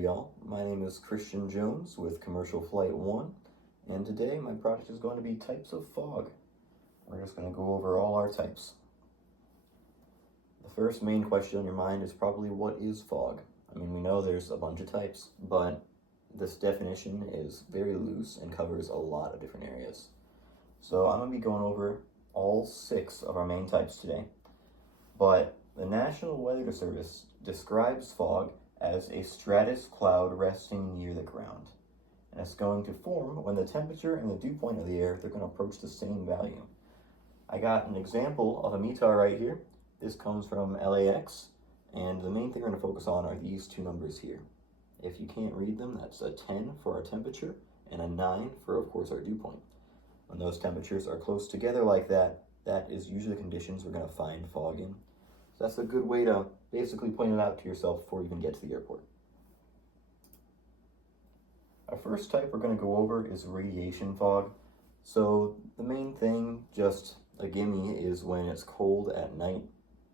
y'all. My name is Christian Jones with Commercial Flight 1, and today my project is going to be types of fog. We're just going to go over all our types. The first main question on your mind is probably, what is fog? I mean, we know there's a bunch of types, but this definition is very loose and covers a lot of different areas. So I'm going to be going over all 6 of our main types today, but the National Weather Service describes fog as a stratus cloud resting near the ground. And it's going to form when the temperature and the dew point of the air, they're going to approach the same value. I got an example of a METAR right here. This comes from LAX, and the main thing we're going to focus on are these 2 numbers here. If you can't read them, that's a 10 for our temperature and a 9 for, of course, our dew point. When those temperatures are close together like that, that is usually the conditions we're going to find fog in. So that's a good way to basically point it out to yourself before you even get to the airport. Our first type we're going to go over is radiation fog. So the main thing, just a gimme, is when it's cold at night,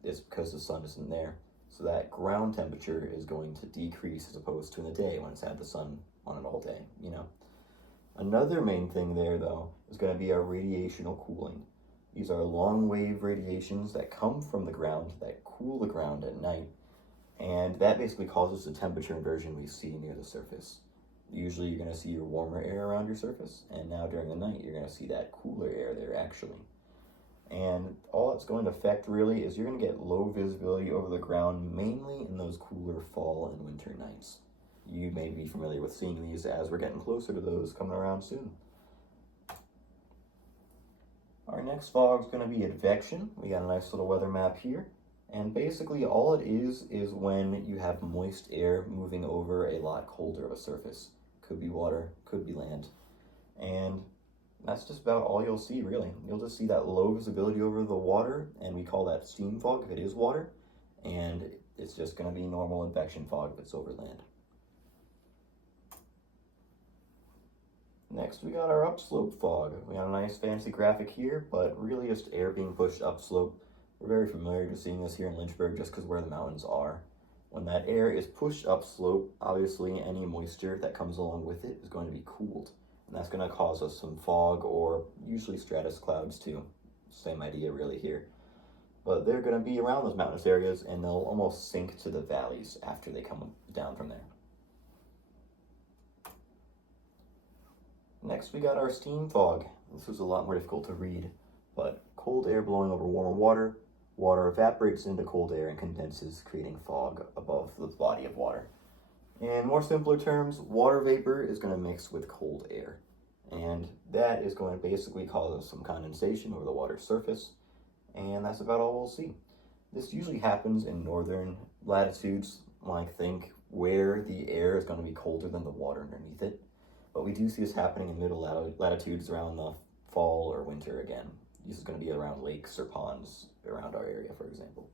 it's because the sun isn't there. So that ground temperature is going to decrease as opposed to in the day when it's had the sun on it all day, you know. Another main thing there, though, is going to be our radiational cooling. These are long wave radiations that come from the ground that cool the ground at night, and that basically causes the temperature inversion we see near the surface. Usually you're going to see your warmer air around your surface, and now during the night you're going to see that cooler air there actually. And all it's going to affect really is you're going to get low visibility over the ground, mainly in those cooler fall and winter nights. You may be familiar with seeing these as we're getting closer to those coming around soon. Our next fog is going to be advection. We got a nice little weather map here. And basically all it is when you have moist air moving over a lot colder of a surface. Could be water, could be land. And that's just about all you'll see, really. You'll just see that low visibility over the water, and we call that steam fog if it is water. And it's just going to be normal advection fog if it's over land. Next, we got our upslope fog. We got a nice fancy graphic here, but really just air being pushed upslope. We're very familiar to seeing this here in Lynchburg just because where the mountains are. When that air is pushed upslope, obviously any moisture that comes along with it is going to be cooled. And that's going to cause us some fog, or usually stratus clouds too. Same idea really here. But they're going to be around those mountainous areas, and they'll almost sink to the valleys after they come down from there. Next, we got our steam fog. This is a lot more difficult to read, but cold air blowing over warmer water. Water evaporates into cold air and condenses, creating fog above the body of water. In more simpler terms, water vapor is going to mix with cold air, and that is going to basically cause us some condensation over the water's surface, and that's about all we'll see. This usually happens in northern latitudes, like think where the air is going to be colder than the water underneath it. But we do see this happening in middle latitudes around the fall or winter again. This is going to be around lakes or ponds around our area, for example.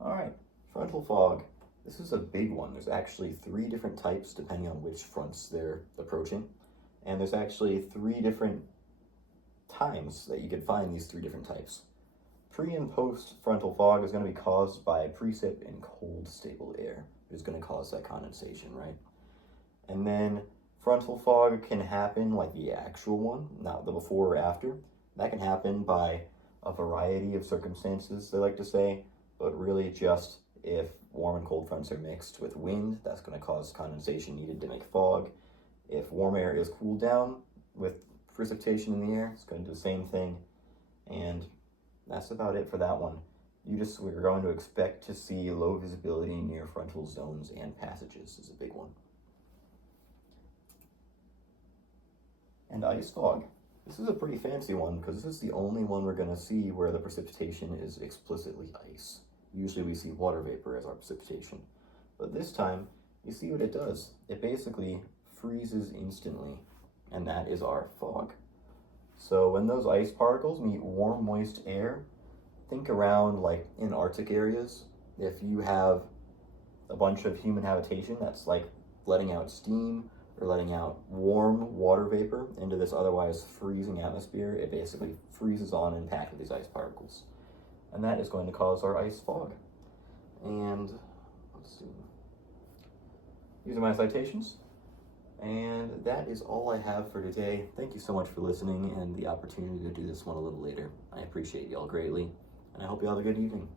All right, frontal fog. This is a big one. There's actually 3 different types depending on which fronts they're approaching. And there's actually 3 different times that you could find these 3 different types. Pre and post frontal fog is going to be caused by precip in cold, stable air, which is going to cause that condensation, right? And then frontal fog can happen like the actual one, not the before or after. That can happen by a variety of circumstances, they like to say, but really just if warm and cold fronts are mixed with wind, that's going to cause condensation needed to make fog. If warm air is cooled down with precipitation in the air, it's going to do the same thing. And that's about it for that one. We're going to expect to see low visibility near frontal zones and passages is a big one. And ice fog. This is a pretty fancy one because this is the only one we're going to see where the precipitation is explicitly ice. Usually we see water vapor as our precipitation. But this time, you see what it does. It basically freezes instantly, and that is our fog. So when those ice particles meet warm, moist air, think around like in Arctic areas. If you have a bunch of human habitation that's like letting out steam or letting out warm water vapor into this otherwise freezing atmosphere, it basically freezes on and packed with these ice particles. and that is going to cause our ice fog. And let's see, these are my citations, and that is all I have for today. Thank you so much for listening and the opportunity to do this one a little later. I appreciate y'all greatly, and I hope you have a good evening.